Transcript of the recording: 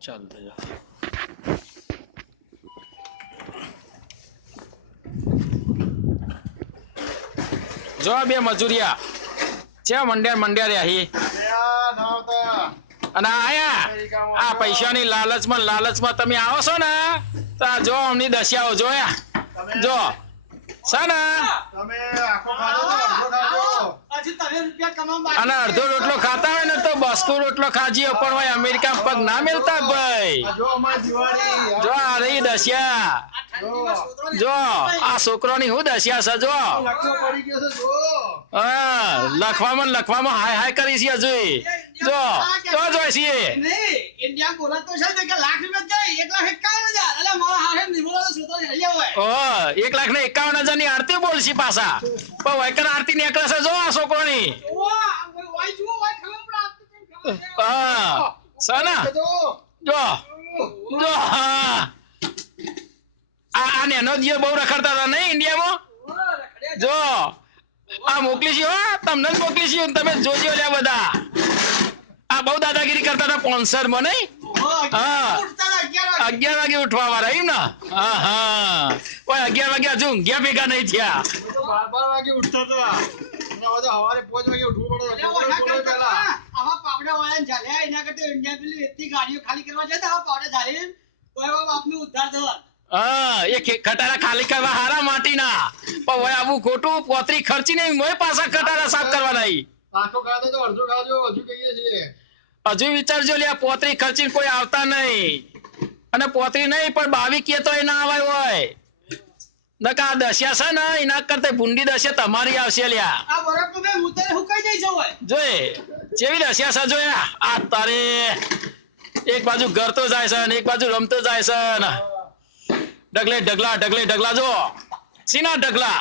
ચાલતો જા જો બે મજૂરિયા છે મંડ્યા રહ્યા અને આયા આ પૈસાની લાલચમાં તમે આવો છો ને તો જો અમની દશિયાઓ જોયા જો છે ને અને અડધો રોટલો ખાતા હોય ને તો બસ્કો રોટલો ખાજીએ પણ હોય અમેરિકા પગ ના મેલતા ભાઈ જો આ રહી દશિયા જો આ છોકરોની હું દશિયા છે જો હા લખવામાં હાય હાય કરી છે હજુ જો તો જોઈ છીએ ઇન્ડિયા બોલા તો છે કે લાખ રૂપિયા જાય 1,51,000 એટલે મારા હારે નિમોળો સુતો નહીં હોય ઓ 1,51,000 ની આરતી બોલશી પાછા પણ વૈકર આરતી નીકળે છે જો આ છોકરોની હા સના જો જો આ નેનો દિયો બહુ રખડતા હતા નહીં ઇન્ડિયામાં જો આ મોકલી છે તમને જ મોકલી છે તમે જોજો લ્યા બધા આ બહુ દાદાગીરી કરતા હતા સ્પોન્સરમાં નહીં હા 11 વાગે ઉઠવા વાળા એમ ને હા હા ઓય 11 વાગે હજુ ઊંઘ્યા ભેગા નહીં થયા 12 વાગે ઉઠતા હતા સવારે 5 વાગે ઉઠવું પડે આવા પાવડા વાળા ચાલ્યા એના કરતા ઇન્ડિયા પેલી એટલી ગાડીઓ ખાલી કરવા જાય આવા પાવડા ચાલી તો એવા બાપનું ઉદ્ધાર થવા હા એ ખટારા ખાલી કરવા હારા માટીના પણ ઓય આવું ખોટું પોતરી ખર્ચી નહીં મોય પાછા ખટારા સાફ કરવા નહીં આખો ખાધો તો અડધો ખાજો હજુ કહીએ છીએ હજુ વિચારજો લ્યા પોતરી ખર્ચીને કોઈ આવતા નહીં અને પોતરી નહીં પણ 22 કે તો એ ના આવાય હોય નકા દશિયા છે ને એના કરતા ભૂંડી દશિયા તમારી આવશે લ્યા આ બરફ તો હું તને હુકાઈ જઈ જવું હોય જોઈ જેવી દશિયા છે જોયા આ તારે એક બાજુ ઘર તો જાય છે અને એક બાજુ રમતો જાય છે ને ઢગલે ઢગલા જો સીના ઢગલા